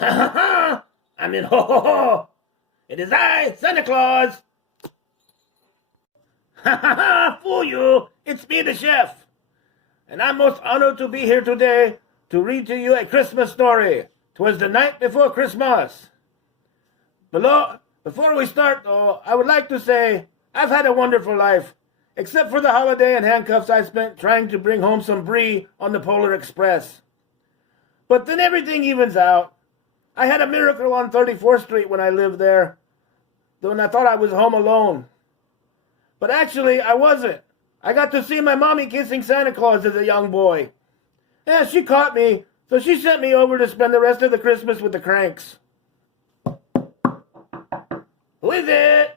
Ha ha ha! I mean, ho ho ho! It is I, Santa Claus! Ha ha ha! Fool you! It's me, the chef! And I'm most honored to be here today to read to you a Christmas story. 'Twas the night before Christmas. Before we start, though, I would like to say I've had a wonderful life, except for the holiday and handcuffs I spent trying to bring home some brie on the Polar Express. But then everything evens out. I had a miracle on 34th Street when I lived there, when I thought I was home alone. But actually, I wasn't. I got to see my mommy kissing Santa Claus as a young boy. Yeah, she caught me, so she sent me over to spend the rest of the Christmas with the cranks. Who is it?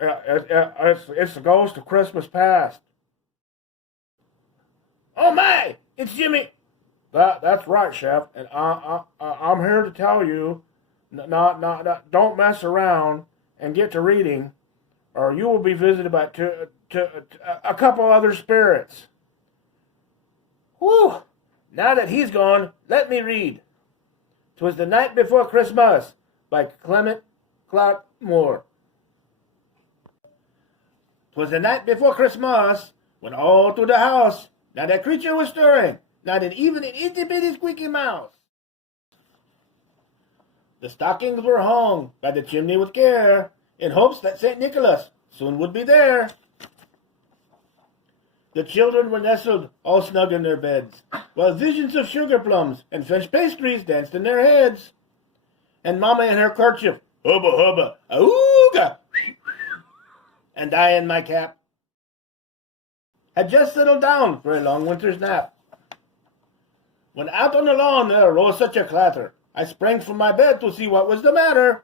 It's the ghost of Christmas past. Oh my! It's Jimmy. That's right, Chef. And I'm here to tell you, don't mess around and get to reading, or you will be visited by a couple other spirits. Whew! Now that he's gone, let me read. 'Twas the Night Before Christmas by Clement Clark Moore. 'Twas the night before Christmas, when all through the house not a creature was stirring, not even an itty-bitty squeaky mouse. The stockings were hung by the chimney with care, in hopes that St. Nicholas soon would be there. The children were nestled all snug in their beds, while visions of sugar plums and French pastries danced in their heads. And Mama in her kerchief, hubba hubba, auga, and I in my cap, had just settled down for a long winter's nap. When out on the lawn there arose such a clatter, I sprang from my bed to see what was the matter.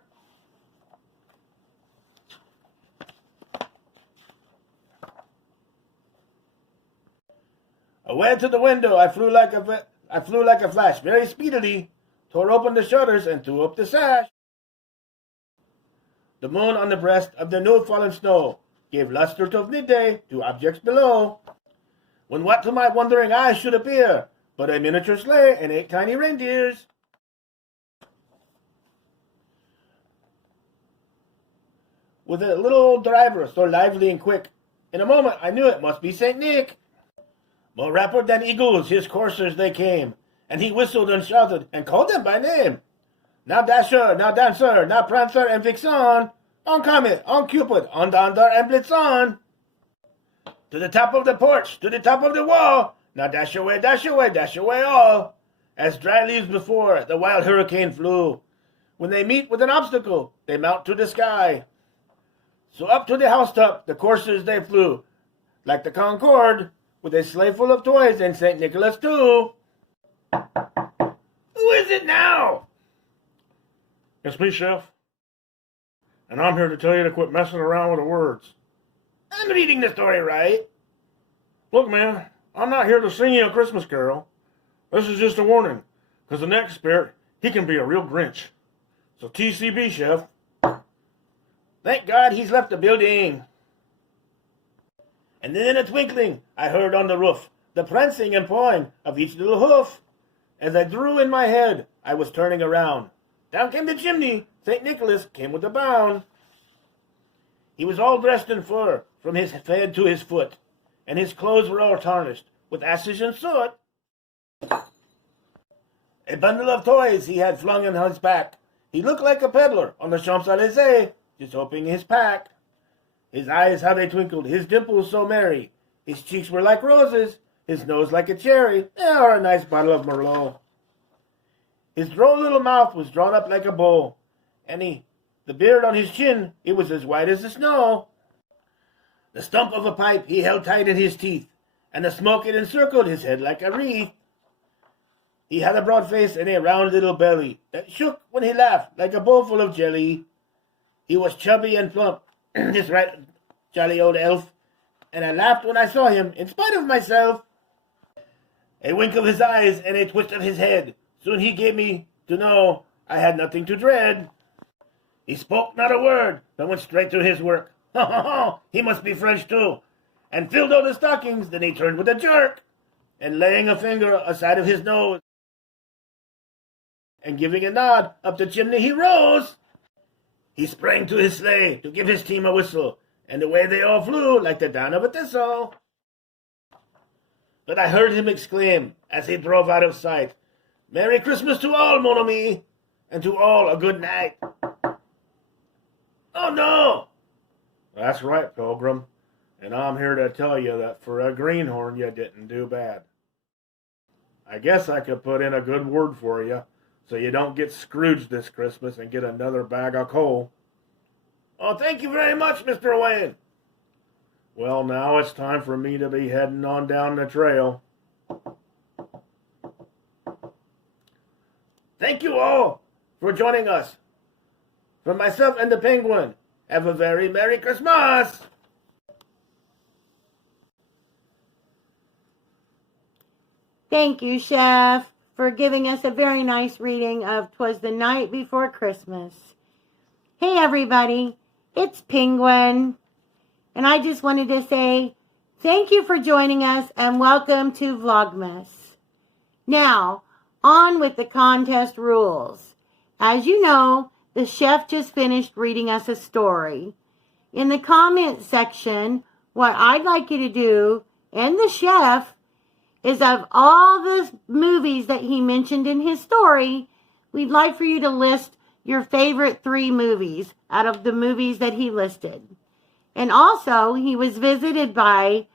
Away to the window I flew like a flash, very speedily, tore open the shutters and threw up the sash. The moon on the breast of the new-fallen snow gave luster to midday to objects below, when what to my wondering eyes should appear but a miniature sleigh and 8 tiny reindeers. With a little old driver so lively and quick, in a moment I knew it must be St. Nick. More rapid than eagles his coursers they came, and he whistled and shouted and called them by name. Now Dasher, now Dancer, now Prancer and Vixen, on Comet, on Cupid, on Donder and Blitzen. To the top of the porch, to the top of the wall, now dash away, dash away, dash away all. As dry leaves before the wild hurricane flew, when they meet with an obstacle, they mount to the sky. So up to the housetop the coursers they flew, like the Concorde, with a sleigh full of toys and St. Nicholas too. Who is it now? It's me, Chef. And I'm here to tell you to quit messing around with the words. I'm reading the story right. Look, man, I'm not here to sing you a Christmas carol. This is just a warning, because the next spirit, he can be a real Grinch. So TCB, Chef. Thank God he's left the building. And then in a twinkling, I heard on the roof the prancing and pawing of each little hoof. As I drew in my head, I was turning around. Down came the chimney. St. Nicholas came with a bound. He was all dressed in fur, from his head to his foot, and his clothes were all tarnished with ashes and soot. A bundle of toys he had flung on his back. He looked like a peddler on the Champs-Élysées, just opening his pack. His eyes, how they twinkled, his dimples so merry. His cheeks were like roses, his nose like a cherry, or a nice bottle of Merlot. His droll little mouth was drawn up like a bow, and the beard on his chin, it was as white as the snow. The stump of a pipe he held tight in his teeth, and the smoke it encircled his head like a wreath. He had a broad face and a round little belly that shook when he laughed like a bowl full of jelly. He was chubby and plump, this right jolly old elf, and I laughed when I saw him in spite of myself. A wink of his eyes and a twist of his head, soon he gave me to know I had nothing to dread. He spoke not a word, but went straight to his work. Ho, ho, ho, he must be French too. And filled all the stockings, then he turned with a jerk, and laying a finger aside of his nose, and giving a nod up the chimney he rose. He sprang to his sleigh to give his team a whistle, and away they all flew like the down of a thistle. But I heard him exclaim, as he drove out of sight, "Merry Christmas to all, mon ami, and to all a good night." Oh no! That's right, Pilgrim, and I'm here to tell you that for a greenhorn you didn't do bad. I guess I could put in a good word for you, so you don't get Scrooged this Christmas and get another bag of coal. Oh, thank you very much, Mr. Wayne. Well, now it's time for me to be heading on down the trail. Thank you all for joining us. From myself and the Penguin, have a very Merry Christmas! Thank you, Chef, for giving us a very nice reading of 'Twas the Night Before Christmas. Hey, everybody, it's Penguin. And I just wanted to say thank you for joining us and welcome to Vlogmas. Now, on with the contest rules. As you know, the chef just finished reading us a story. In the comment section, what I'd like you to do, and the chef, is of all the movies that he mentioned in his story, we'd like for you to list your favorite 3 movies out of the movies that he listed. And also, he was visited by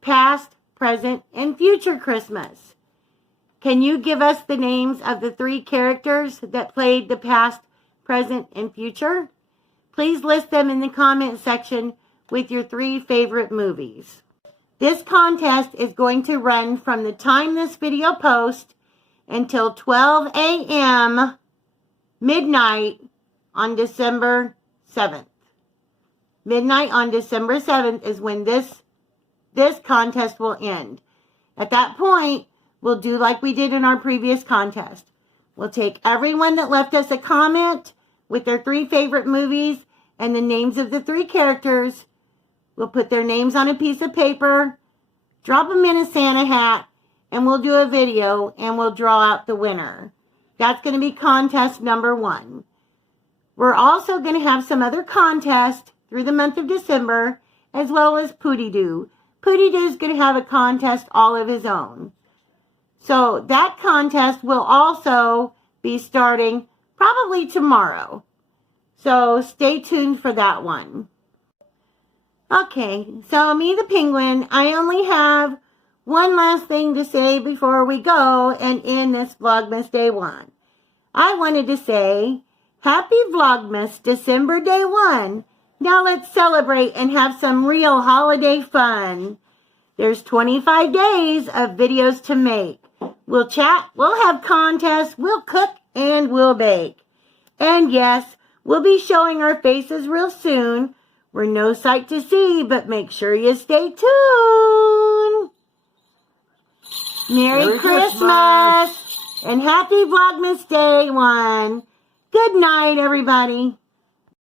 past, present, and future Christmas. Can you give us the names of the 3 characters that played the past, present, and future? Please list them in the comment section with your 3 favorite movies. This contest is going to run from the time this video posts until 12 a.m. midnight on December 7th. Midnight on December 7th is when this contest will end. At that point, we'll do like we did in our previous contest. We'll take everyone that left us a comment with their 3 favorite movies and the names of the 3 characters. We'll put their names on a piece of paper, drop them in a Santa hat, and we'll do a video and we'll draw out the winner. That's going to be contest number 1. We're also going to have some other contests through the month of December, as well as Pooty Doo. Pooty Doo's going to have a contest all of his own. So that contest will also be starting probably tomorrow. So stay tuned for that one. Okay, so me the Penguin, I only have one last thing to say before we go and end this Vlogmas Day 1. I wanted to say, Happy Vlogmas December Day 1. Now let's celebrate and have some real holiday fun. There's 25 days of videos to make. We'll chat, we'll have contests, we'll cook, and we'll bake. And yes, we'll be showing our faces real soon. We're no sight to see, but make sure you stay tuned. Merry Christmas and Happy Vlogmas Day 1. Good night, everybody.